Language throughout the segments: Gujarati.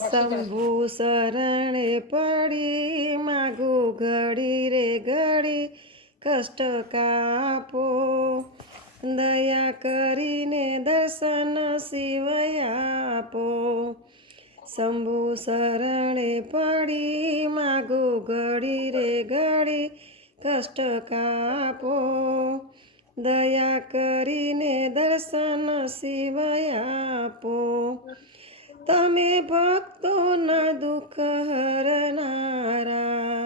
શંભુ શરણે પડી માગું ઘડી રે ઘડી કષ્ટ કાપો દયા કરીને દર્શન શિવય આપો શંભુ શરણે પડી માગું ઘડી રે ઘડી કષ્ટ કાપો દયા કરીને દર્શન શિવય આપો તમે ભક્તોના દુઃખ હરનારા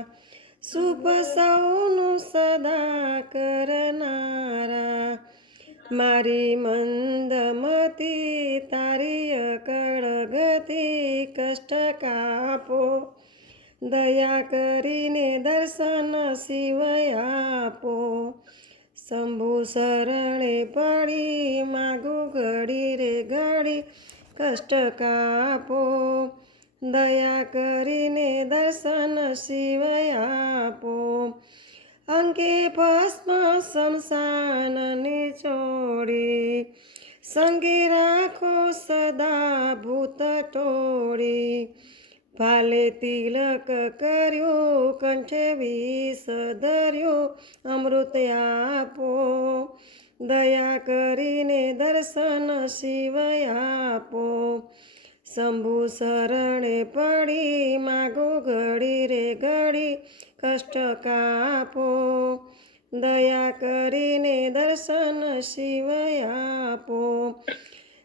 શુભ સૌનું સદા કરનારા મારી મંદમતી તારી અકળ ગતિ કષ્ટ કાપો દયા કરીને દર્શન શિવય આપો શંભુ શરણે પડી માગું ઘડી રે ઘડી કષ્ટ કાપો દયા કરીને દર્શન શિવય આપો અંકે ભસ્મ શમશાનને ચોડી સંગે રાખો સદા ભૂત ટોળી ભાલે તિલક કર્યું કંઠે વિષ ધર્યું અમૃત આપો દયા કરીને દર્શન શિવય આપો શંભુ શરણે પડી માગો ઘડી રે ઘડી કષ્ટ કાપો દયા કરીને દર્શન શિવય આપો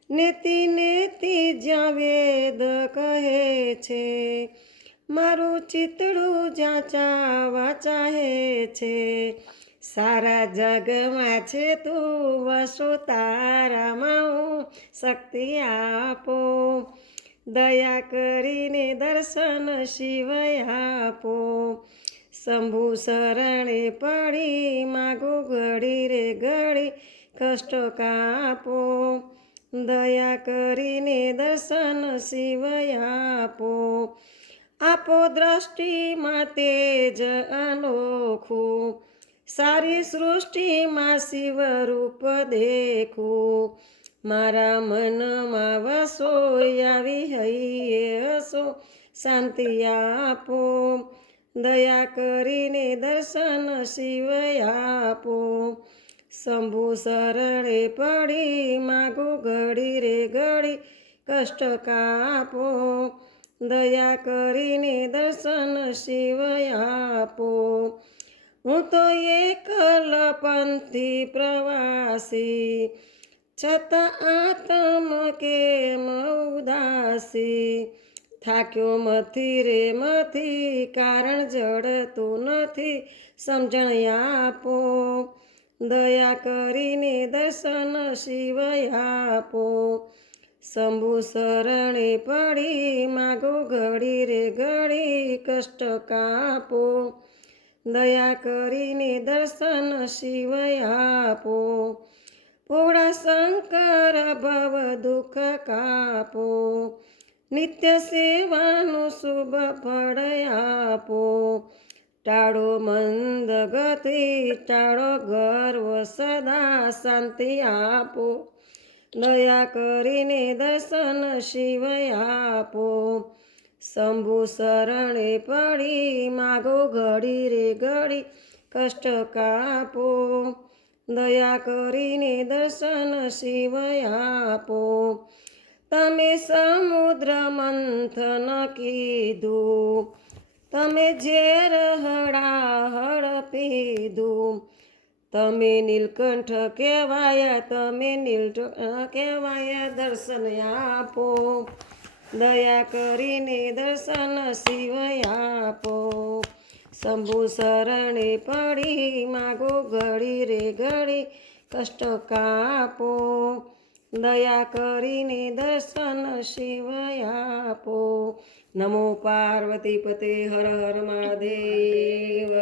નેતિ નેતિ જ્યાં વેદ કહે છે મારું ચિતડું જ્યાં ચાવા ચાહે છે સારા જગમાં છે તું વસો તારામાં હું શક્તિ આપો દયા કરીને દર્શન શિવય આપો શંભુ શરણે પડી માગો ઘડી રે ઘડી કષ્ટ કાપો દયા કરીને દર્શન શિવય આપો આપો દ્રષ્ટિમાં તેજ અનોખું સારી સૃષ્ટિમાં શિવ રૂપ દેખું મારા મનમાં વસો આવી હૈયે હસો શાંતિ આપો દયા કરીને દર્શન શિવય આપો શંભુ શરણે પડી માગો ઘડી રે ઘડી કષ્ટ કાપો દયા કરીને દર્શન શિવય આપો હું તો એકલ પંથી પ્રવાસી છતાં આત્મ કેમ ઉદાસી થાક્યો મથી રે મથી કારણ જડતું નથી સમજણ આપો દયા કરીને દર્શન શિવય આપો શંભુ શરણે પડી માગો ઘડી રે ઘડી કષ્ટ કાપો દયા કરીને દર્શન શિવય આપો ભોળા શંકર ભવ દુઃખ કાપો નિત્ય સેવાનું શુભ ફળ આપો ટાળો મંદ ગતિ ટાળો ગર્વ સદા શાંતિ આપો દયા કરીને દર્શન શિવય આપો શંભુ શરણે પડી માગો ઘડી રે ઘડી કષ્ટ કાપો દયા કરીને દર્શન શિવય આપો તમે સમુદ્ર મંથન કીધું તમે ઝેર હળાહળ પીધું તમે નીલકંઠ કહેવાયા તમે નીલકંઠ કહેવાયા દર્શન આપો દયા કરીને દર્શન શિવય આપો શંભુ શરણે પડી માગો ઘડી રે ઘડી કષ્ટ કાપો દયા કરીને દર્શન શિવય આપો નમો પાર્વતી પતે હર હર મહાદેવ